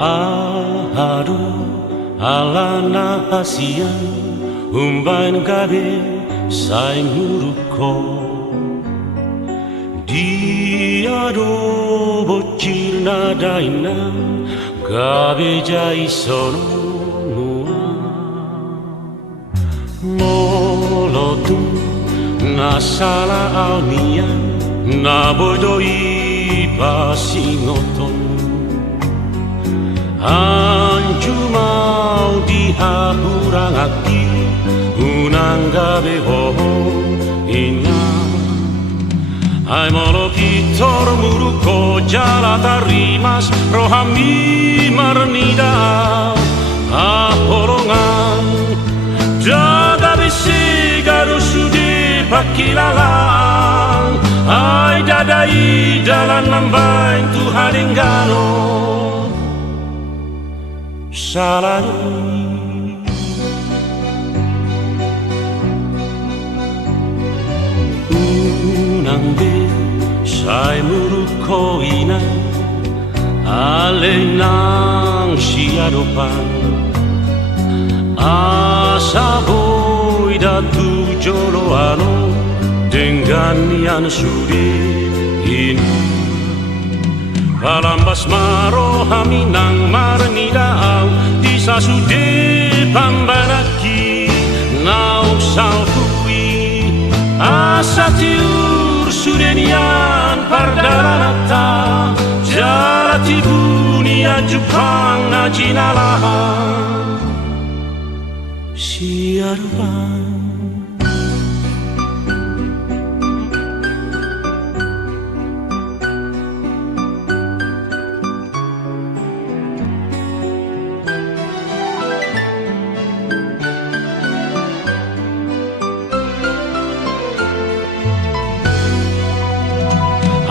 Haru alana hasian umbain gabe sai muruko dia do bocir nadaina gabe jai sono mua molotun nasala almia na bodoi pasingoton anju mau dihapurang aki unang gabe hoho ina ai molo kitor muruko jala tarimas rohami marnida aholongan jaga bisi garu sudi pakilalang ai dadai dalan nambain Tuhan enggano salari unang be sai muruko ina alenang siadopan asa boy datu joloano dengan yang sudi ini palambas maro haminang marnidao di sasude pambanaki nauk salfui asa tiur sudenian pardaranata jala tibunia Jepang na jinalahan siarupan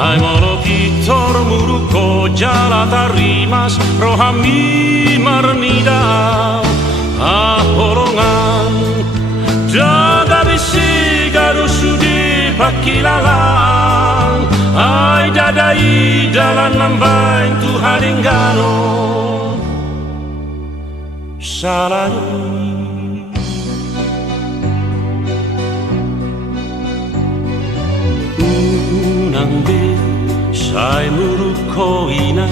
ai molo kitor muruko jala tarimas rohami marnida aholongan jaga bisi garu sudi pakilalang ai dadai dalan nambain Tuhan enggano salari unang be sai muruko ina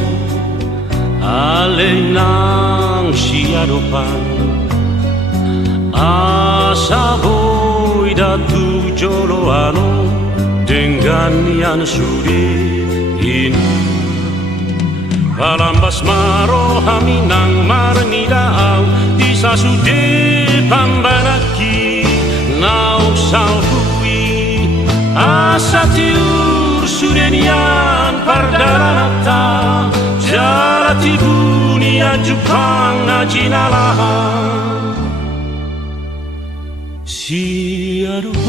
alenang siadopan asa boy datu joloano dengan yang sudi ini palambas maro haminang marnidao di sasude pambanaki nauk salfui asa tiur sudenian pardaranata jala tibunia Jepang na jinalahan siaru